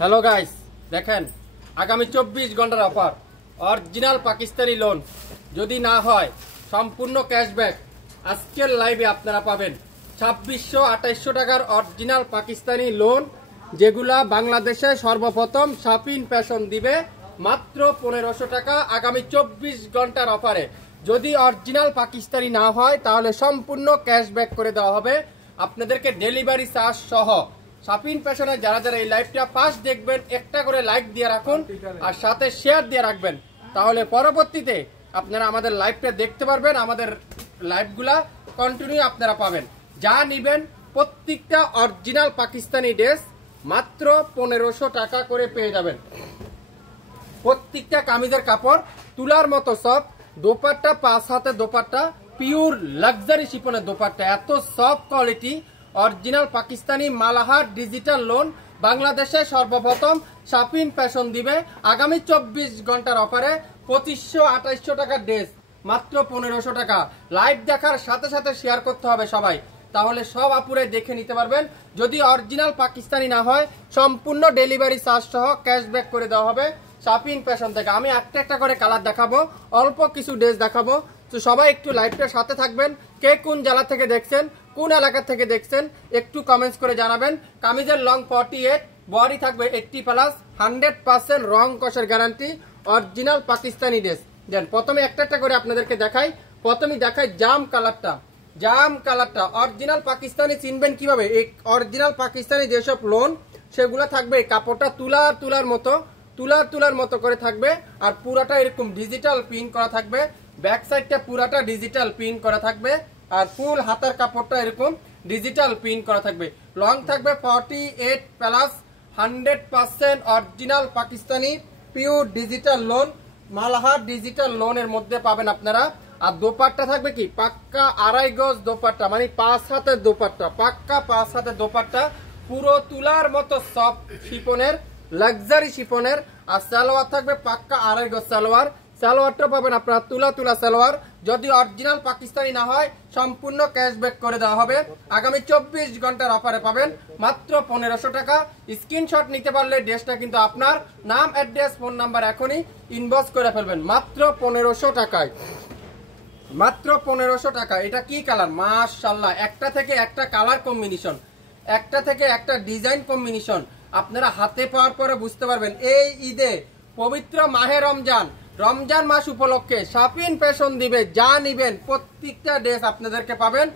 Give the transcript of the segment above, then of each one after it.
Hello guys, দেখেন আগামী 24 ঘন্টার অফার অরিজিনাল পাকিস্তানি লোন যদি না হয় সম্পূর্ণ ক্যাশব্যাক। আজকের লাইভে আপনারা পাবেন 2600-2800 টাকার অরিজিনাল পাকিস্তানি লোন, যেগুলা বাংলাদেশে সর্বপ্রথম শাপিন ফ্যাশন দিবে মাত্র 1500 টাকা আগামী 24 ঘন্টার অফারে। যদি অরিজিনাল পাকিস্তানি না হয় তাহলে সম্পূর্ণ ক্যাশব্যাক করে দেওয়া হবে আপনাদেরকে, ডেলিভারি চার্জ সহ। শাপিন ফ্যাশনে যারা যারা এই লাইভটা ফার্স্ট দেখবেন একটা করে লাইক দিয়ে রাখুন আর সাথে শেয়ার দিয়ে রাখবেন, তাহলে পরবর্তীতে আপনারা আমাদের লাইভটা দেখতে পারবেন, আমাদের লাইভগুলা কন্টিনিউ আপনারা পাবেন। যা নিবেন প্রত্যেকটা অরিজিনাল পাকিস্তানি ড্রেস মাত্র 1500 টাকা করে পেয়ে যাবেন। প্রত্যেকটা কামিজের কাপড় তুলার মতো সফট, দোপাট্টা 5 হাতে দোপাট্টা, পিওর লাক্সারি শিপনের দোপাট্টা, এত soft quality. Original Pakistani Malahar digital lawn বাংলাদেশে সর্বপ্রথম শাপিন ফ্যাশন দিবে আগামী 24 ঘন্টার অফারে 2500-2800 টাকার ড্রেস মাত্র 1500 টাকা। লাইভ দেখার সাথে সাথে শেয়ার করতে হবে সবাই, তাহলে সব আপুরে দেখে নিতে পারবেন। যদি অরিজিনাল পাকিস্তানি না হয় সম্পূর্ণ ডেলিভারি চার্জ সহ ক্যাশব্যাক করে দেওয়া হবে শাপিন ফ্যাশন থেকে। আমি একটা একটা করে কালার দেখাবো, অল্প কিছু ড্রেস দেখাবো, তো সবাই একটু লাইভটার সাথে থাকবেন। কে কোন জেলা থেকে দেখছেন, কোন এলাকা থেকে দেখছেন একটু কমেন্টস করে জানাবেন। কামিজের লং 48, বডি থাকবে 80+, 100% রং কষের গ্যারান্টি, অরিজিনাল পাকিস্তানি ড্রেস। দেন প্রথমে একটা একটা করে আপনাদেরকে দেখাই। প্রথমেই দেখাই জাম কালারটা অরিজিনাল পাকিস্তানি চিনবেন কিভাবে? এই অরিজিনাল পাকিস্তানি যেসব লোন সেগুলো থাকবে কাপড়টা তুলার মতো করে থাকবে, আর পুরাটা এরকম ডিজিটাল প্রিন্ট করা থাকবে। ব্যাক সাইডটা পুরাটা ডিজিটাল প্রিন্ট করা থাকবে, আর ফুল হাতার কাপড়টা এরকম ডিজিটাল প্রিন্ট করা থাকবে। লং থাকবে 48+, 100% original Pakistani pure digital lawn, Malahar digital লোনের মধ্যে পাবেন আপনারা। আর দোপাট্টা থাকবে কি পাক্কা 2.5 গজ দোপাট্টা, মানে 5 হাতের দোপাট্টা, পাক্কা 5 হাতের দোপাট্টা, পুরো তুলার মতো সফট শিপনের, লাক্সারি শিপনের। আর সালোয়ার থাকবে পাক্কা 2.5 গজ সালোয়ারটা পাবেন আপনারা তুলা সালোয়ার। যদি অরিজিনাল পাকিস্তানি না হয় সম্পূর্ণ ক্যাশব্যাক করে দেওয়া হবে। আগামী 24 ঘন্টার অফারে পাবেন মাত্র 1500 টাকা। স্ক্রিনশট নিতে পারলে ড্রেসটা কিন্তু আপনার, নাম অ্যাড্রেস ফোন নাম্বার এখনই ইনবক্স করে ফেলবেন মাত্র 1500 টাকায়, মাত্র 1500 টাকা। এটা কি কালার? মাশাআল্লাহ, একটা থেকে একটা কালার কম্বিনেশন, একটা থেকে একটা ডিজাইন কম্বিনেশন আপনারা হাতে পাওয়ার পরে বুঝতে পারবেন। এই ঈদে পবিত্র মাহে রমজান মাস উপলক্ষে শাপিন ফ্যাশন দিবে, যা নিবেন প্রত্যেকটা ড্রেস আপনাদেরকে পাবেন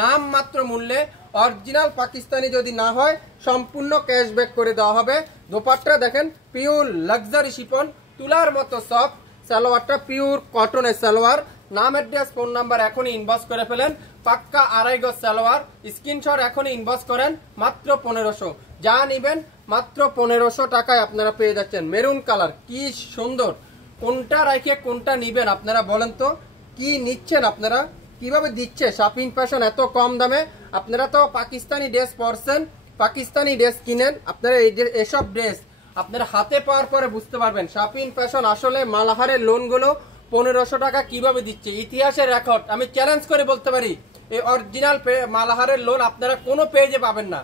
নাম মাত্র মূল্যে। অরিজিনাল পাকিস্তানি যদি না হয় সম্পূর্ণ ক্যাশব্যাক করে দেওয়া হবে। দোপাট্টা দেখেন পিওর লাক্সারি শিপন, তুলার মতো সফট। সালোয়ারটা পিওর কটনের সালোয়ার। নাম অ্যাড্রেস ফোন নাম্বার এখনই ইনবক্স করে ফেলেন, পাক্কা 2.5 গজ সালোয়ার। স্ক্রিনশট এখনই ইনবক্স করেন মাত্র 1500, যা নিবেন মাত্র 1500 টাকায় আপনারা পেয়ে যাচ্ছেন। মেরুন কালার কি সুন্দর, কোনটা রাখে কোনটা নিবেন আপনারা বলেন তো? কি নিচ্ছেন আপনারা, কিভাবে দিচ্ছে শাপিন ফ্যাশন এত কম দামে? আপনারা তো পাকিস্তানি ড্রেস পরছেন, পাকিস্তানি ড্রেস কিনেন, আপনারা এসব ড্রেস আপনারা হাতে পাওয়ার পরে বুঝতে পারবেন শাপিন ফ্যাশন আসলে মালাহারের লোনগুলো 1500 টাকা কিভাবে দিচ্ছে। ইতিহাসের রেকর্ড আমি চ্যালেঞ্জ করে বলতে পারি, এই অরিজিনাল মালাহারের লোন আপনারা কোনো পেজে পাবেন না,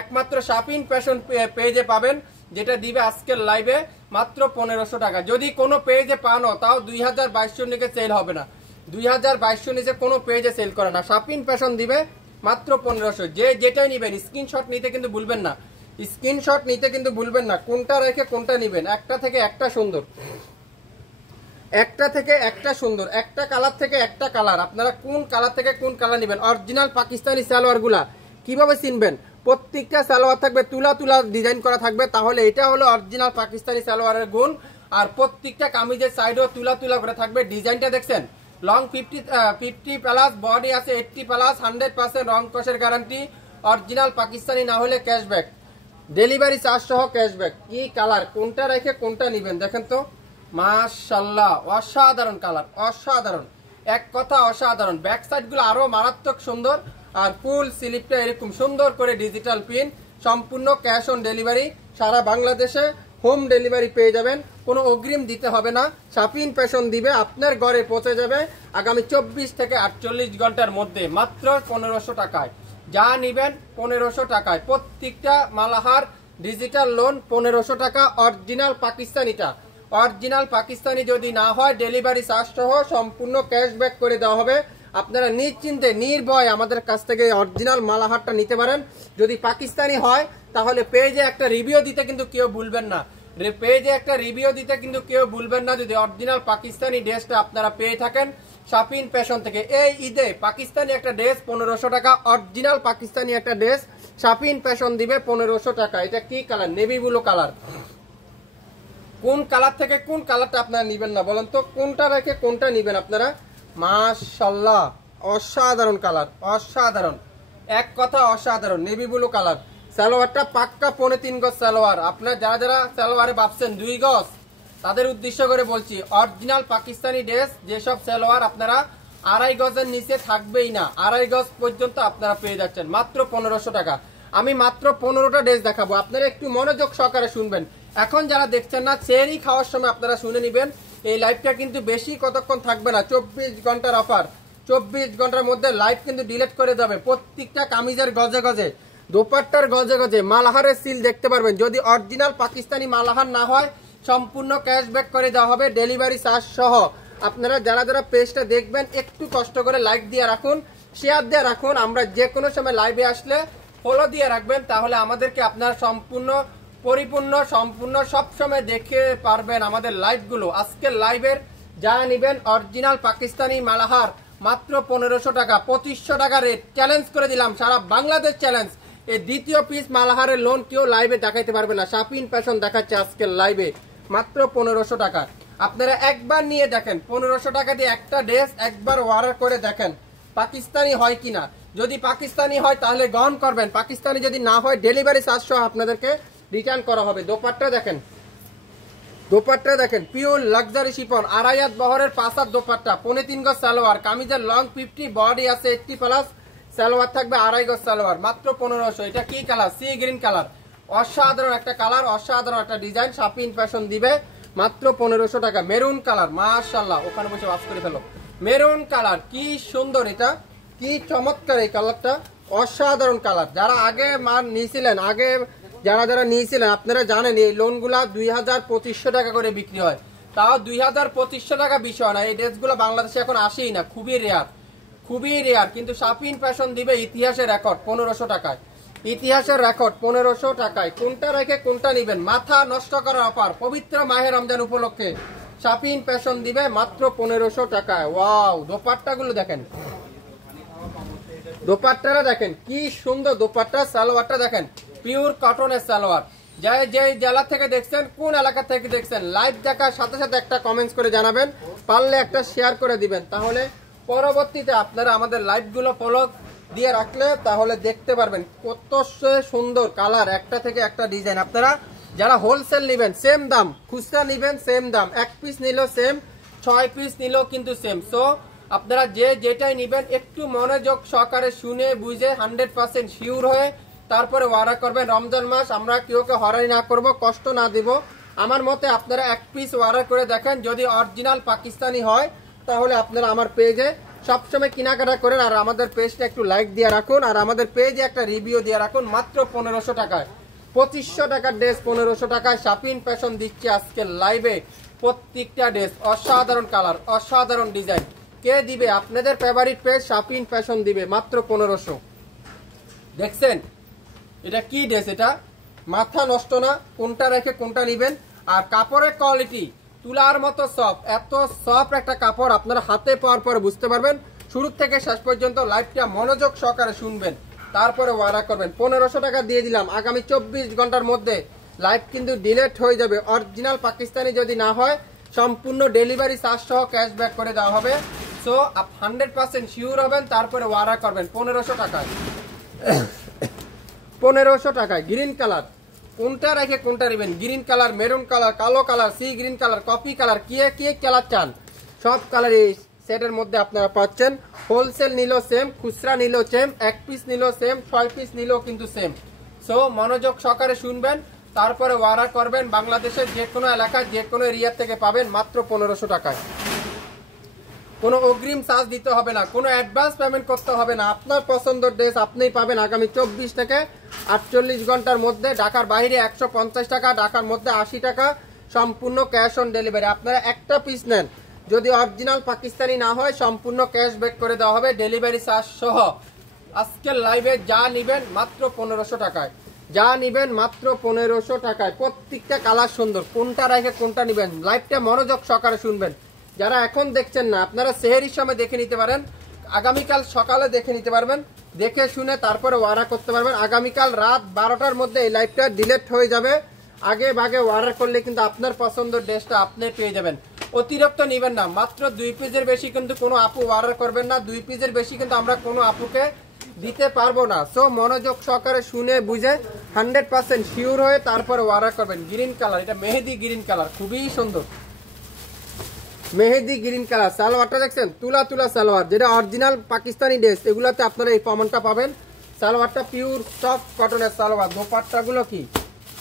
একমাত্র শাপিন ফ্যাশন পেজে পাবেন, যেটা দিবে আজকের লাইভে মাত্র 1500 টাকা। যদি কোনো পেজে পানো তাও 2200 নিচে সেল হবে না, 2200 নিচে কোনো পেজে সেল করে না। শাপিন ফ্যাশন দিবে মাত্র 1500। যে যেটাই নিবেন স্ক্রিনশট নিতে কিন্তু ভুলবেন না, কোনটা রেখে কোনটা নিবেন। একটা থেকে একটা সুন্দর, একটা কালার থেকে একটা কালার, আপনারা কোন কালার থেকে কোন কালার নিবেন। অরিজিনাল পাকিস্তানি সালোয়ার গুলা কিভাবে চিনবেন? প্রত্যেকটা সালোয়ার থাকবে তুলা ডিজাইন করা থাকবে, তাহলে এটা হলো অরিজিনাল পাকিস্তানি সালোয়ারের গুণ। আর প্রত্যেকটা কামিজের সাইডও তুলা করে থাকবে। ডিজাইনটা দেখছেন, লং 50+, বডি আছে 80+, 100% রং কষের গ্যারান্টি। অরিজিনাল পাকিস্তানি না হলে ক্যাশব্যাক, ডেলিভারি চার্জ সহ ক্যাশব্যাক। কি কালার, কোনটা রেখে কোনটা নিবেন দেখেন তো। মাশাআল্লাহ, অসাধারণ কালার, অসাধারণ, এক কথা অসাধারণ। ব্যাক সাইড গুলো আরো মারাত্মক সুন্দর, আর ফুল স্লিপটা এরকম সুন্দর করে ডিজিটাল প্রিন্ট। সম্পূর্ণ ক্যাশ অন ডেলিভারি, সারা বাংলাদেশে হোম ডেলিভারি পেয়ে যাবেন, কোনো অগ্রিম দিতে হবে না। শাপিন ফ্যাশন দিবে, আপনার ঘরে পৌঁছে যাবে আগামী 24 থেকে 48 ঘন্টার মধ্যে মাত্র 1500 টাকায়। যা নিবেন 1500 টাকায়। প্রত্যেকটা মালাহার ডিজিটাল লোন 1500 টাকা। অরিজিনাল পাকিস্তানিটা, অরিজিনাল পাকিস্তানি যদি না হয় ডেলিভারি চার্জ সহ সম্পূর্ণ ক্যাশব্যাক করে দেওয়া হবে। আপনারা নিশ্চিন্তে নির্ভয় আমাদের কাছ থেকে অরিজিনাল মালাহারটা নিতে পারেন। যদি পাকিস্তানি হয় তাহলে পেজে একটা রিভিউ দিতে কিন্তু কেউ ভুলবেন না, পেজে একটা রিভিউ দিতে কিন্তু কেউ ভুলবেন না যদি অরিজিনাল পাকিস্তানি ড্রেসটা আপনারা পেয়ে থাকেন শাপিন ফ্যাশন থেকে। এই ঈদে পাকিস্তানি একটা ড্রেস 1500 টাকা, অরিজিনাল পাকিস্তানি একটা ড্রেস শাপিন ফ্যাশন দিবে 1500 টাকা। এটা কি কালার? Navy blue colour. কোন কালার থেকে কোন কালারটা আপনারা নিবেন না বলেন তো? কোনটা রেখে কোনটা নিবেন আপনারা? মাশাআল্লাহ, অসাধারণ কালার, অসাধারণ, এক কথা অসাধারণ। Navy blue colour. সালোয়ারটা পাক্কা 3.5 গজ সালোয়ার। আপনারা যারা যারা সালোয়ারে ভাবছেন 2 গজ, তাদের উদ্দেশ্য করে বলছি অরিজিনাল পাকিস্তানি ড্রেস যেসব সালোয়ার আপনারা 2.5 গজের নিচে থাকবেই না, 2.5 গজ পর্যন্ত আপনারা পেয়ে যাচ্ছেন মাত্র 1500 টাকা। আমি মাত্র 15টা ড্রেস দেখাবো, আপনারা একটু মনোযোগ সহকারে শুনবেন। এখন যারা দেখছেন না, সেহরি খাওয়ার সময় আপনারা শুনে নেবেন। এই লাইভটা কিন্তু বেশি কতক্ষণ থাকবে না, 24 ঘন্টার অফার। 24 ঘন্টার মধ্যে লাইভ কিন্তু ডিলিট করে যাবে। প্রত্যেকটা কামিজের গজে গজে, দোপাট্টার গজে গজে মালাহারের সিল দেখতে পারবেন। যদি অরিজিনাল পাকিস্তানি মালাহার না হয় সম্পূর্ণ ক্যাশব্যাক করে দেওয়া হবে ডেলিভারি চার্জ সহ। আপনারা যারা যারা পেজটা দেখবেন একটু কষ্ট করে লাইক দিয়ে রাখুন, শেয়ার দিয়ে রাখুন। আমরা যে কোনো সময় লাইভে আসলে ফলো দিয়ে রাখবেন, তাহলে আমাদেরকে আপনারা সম্পূর্ণ পরিপূর্ণ সম্পূর্ণ সবসময় দেখে পারবেন আমাদের লাইভগুলো। আজকের লাইভের যা নেবেন অরিজিনাল পাকিস্তানি মালাহার মাত্র 1500 টাকা, 2500 টাকা রেট। চ্যালেঞ্জ করে দিলাম, সারা বাংলাদেশ চ্যালেঞ্জ। এই দ্বিতীয় পিস মালাহারের লোন কেউ লাইভে দেখাইতে পারবে না। শাপিন ফ্যাশন দেখাচ্ছে আজকের লাইভে মাত্র 1500 টাকা। আপনারা একবার নিয়ে দেখেন 1500 টাকা দিয়ে একটা ড্রেস একবার অর্ডার করে দেখেন পাকিস্তানি হয় কিনা। যদি পাকিস্তানি হয় তাহলে গ্রহণ করবেন, পাকিস্তানি যদি না হয় ডেলিভারি চার্জ সহ আপনাদেরকে রিটার্ন করা হবে। দোপাট্টা দেখেন, দোপাট্টা দেখেন, পিওর লাক্সারি শিফন, 2.5 হাত বহরের 5 হাত দোপাট্টা, 3.5 গজ সালোয়ার, কামিজের লং 50, বডি আছে 80+, সালোয়ার থাকবে 2.5 গজ সালোয়ার, মাত্র 1500। এটা কি কালার? Sea green colour. অসাধারণ একটা কালার, অসাধারণ একটা ডিজাইন। শাপিন ফ্যাশন দিবে মাত্র 1500 টাকা। মেরুন কালার, মাশাআল্লাহ, ওখানে বসে ওয়াশ করে ফেলো। মেরুন কালার, কি সুন্দর, এটা কি চমৎকার এই কালারটা, অসাধারণ কালার। যারা আগে মাল নিয়েছিলেন, আগে যারা যারা নিয়েছিলেন আপনারা জানেন এই লোনগুলা 2200 টাকা করে বিক্রি হয়। তাও 2200 টাকা বিষয় না, এই ড্রেসগুলো বাংলাদেশে এখন আসেই না, খুবই রেয়ার, খুবই রেয়ার। কিন্তু শাপিন ফ্যাশন দিবে ইতিহাসের রেকর্ড 1500 টাকায়, ইতিহাসের রেকর্ড 1500 টাকায়। কোনটা রেখে কোনটা নিবেন? মাথা নষ্ট করার অফার পবিত্র মাহে রমজান উপলক্ষে শাপিন ফ্যাশন দিবে মাত্র 1500 টাকায়। ওয়াও, দোপাট্টাগুলো দেখেন, দোপাট্টাটা দেখেন কি সুন্দর দোপাট্টা। সালোয়ারটা দেখেন, পিওর কটনের সালোয়ার। যে জেলা থেকে দেখছেন, কোন এলাকা থেকে দেখছেন, লাইভ দেখার সাথে সাথে একটা কমেন্টস করে জানাবেন, পারলে একটা শেয়ার করে দিবেন। তাহলে পরবর্তীতে আপনারা আমাদের লাইভগুলো ফলো দিয়ে রাখলে তাহলে দেখতে পারবেন কত সুন্দর কালার, একটা থেকে একটা ডিজাইন। আপনারা যারা হোলসেল নেবেন সেম দাম, খুচরা নেবেন সেম দাম, 1 পিস নিলেও সেম, 6 পিস নিলেও কিন্তু সেম। সো আপনারা যে যেটাই নেবেন একটু মনোযোগ সহকারে শুনে বুঝে 100% শিওর হয়ে তারপরে অর্ডার করবেন। রমজান মাস, আমরা কেউকে হরাই না করব, কষ্ট না দিব। আমার মতে আপনারা 1 পিস অর্ডার করে দেখেন, যদি অরিজিনাল পাকিস্তানি হয় তাহলে আপনারা আমার পেজে সবসময় কেনাকাটা করেন। আর আমাদের পেজটা একটু লাইক দিয়ে রাখুন, আর আমাদের পেজে একটা রিভিউ দিয়ে রাখুন। মাত্র 1500 টাকায় 2500 টাকার ড্রেস 1500 টাকায় শাপিন ফ্যাশন দিচ্ছে আজকে লাইভে। প্রত্যেকটা ড্রেস অসাধারণ কালার, অসাধারণ ডিজাইন। কে দিবে? আপনাদের ফেভারিট পেজ শাপিন ফ্যাশন দিবে মাত্র 1500। দেখছেন এটা কি ড্রেস? এটা মাথা নষ্ট না, কোনটা রেখে কোনটা নিবেন। আর কাপড়ের কোয়ালিটি তুলার মতো সফট, এত সফট একটা কাপড় আপনারা হাতে পাওয়ার পরে বুঝতে পারবেন। শুরু থেকে শেষ পর্যন্ত লাইভটা মনোযোগ সহকারে শুনবেন, তারপরে অর্ডার করবেন। 1500 টাকা দিয়ে দিলাম। আগামী 24 ঘন্টার মধ্যে লাইভ কিন্তু ডিলিট হয়ে যাবে। অরিজিনাল পাকিস্তানি যদি না হয় সম্পূর্ণ ডেলিভারি চার্জ সহ ক্যাশব্যাক করে দেওয়া হবে। সো 100% শিওর হবেন, তারপরে অর্ডার করবেন। 1500 টাকায় 1500 টাকায় গ্রিন কালার। কোনটা রেখে কোনটা নেবেন? গ্রিন কালার, মেরুন কালার, কালো colour, sea green colour, coffee colour, কে কালার চান সব কালার এই সেটের মধ্যে আপনারা পাচ্ছেন। হোলসেল নিলেও সেম, খুচরা নিলেও সেম, 1 পিস নিলেও সেম, 6 পিস নিলেও কিন্তু সেম। সো মনোযোগ সহকারে শুনবেন, তারপরে অর্ডার করবেন। বাংলাদেশের যে কোনো এলাকায় যে কোনো এরিয়া থেকে পাবেন মাত্র 1500 টাকায়। কোনো অগ্রিম চার্জ দিতে হবে না, কোনো অ্যাডভান্স পেমেন্ট করতে হবে না। আপনার পছন্দের ড্রেস আপনিই পাবেন আগামী 24 থেকে 48 ঘন্টার মধ্যে। ঢাকার বাইরে 150 টাকা, ঢাকার মধ্যে 80 টাকা, সম্পূর্ণ ক্যাশ অন ডেলিভারি। আপনারা একটা পিস নেন, যদি অরিজিনাল পাকিস্তানি না হয় সম্পূর্ণ ক্যাশব্যাক করে দেওয়া হবে ডেলিভারি চার্জ সহ। আজকের লাইভে যা নিবেন মাত্র 1500 টাকায়, যা নিবেন মাত্র 1500 টাকায়। প্রত্যেকটা কালার সুন্দর, কোনটা রেখে কোনটা নিবেন লাইভটা মনোযোগ সহকারে শুনবেন। যারা এখন দেখছেন না, আপনারা সেহেরির সময় দেখে নিতে পারেন, আগামীকাল সকালে দেখে নিতে পারবেন, দেখে শুনে তারপরে অর্ডার করতে পারবেন। আগামীকাল রাত 12টার মধ্যে এই লাইভটা ডিলিট হয়ে যাবে। আগে ভাগে অর্ডার করলে কিন্তু আপনার পছন্দের ড্রেসটা আপনি পেয়ে যাবেন। অতিরিক্ত নেবেন না, মাত্র 2 পিসের বেশি কিন্তু কোনো আপু অর্ডার করবেন না। 2 পিসের বেশি কিন্তু আমরা কোনো আপুকে দিতে পারবো না। সো মনোযোগ সহকারে শুনে বুঝে 100% শিওর হয়ে তারপরে অর্ডার করবেন। গ্রিন কালার, এটা মেহেদি গ্রিন কালার, খুবই সুন্দর মেহেদি গ্রিন কালার। সালোয়ারটা দেখছেন, তুলা তুলা সালোয়ার, যেটা অরিজিনাল পাকিস্তানি ড্রেস, এগুলাতে আপনারা এই প্রমাণটা পাবেন। সালোয়ারটা পিওর সফট কটনের সালোয়ার। দোপাট্টাগুলো কি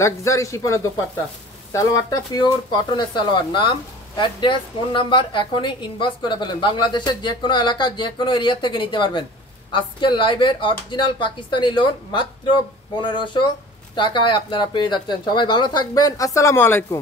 লাক্সারি শিপনের দোপাট্টা। সালোয়ারটা পিওর কটনের সালোয়ার। নাম, অ্যাড্রেস, ফোন নাম্বার এখনই ইনবক্স করে ফেলেন। বাংলাদেশের যে কোনো এলাকা, যে কোনো এরিয়া থেকে নিতে পারবেন। আজকের লাইভের অরিজিনাল পাকিস্তানি লোন মাত্র 1500 টাকায় আপনারা পেয়ে যাচ্ছেন। সবাই ভালো থাকবেন, আসসালামু আলাইকুম।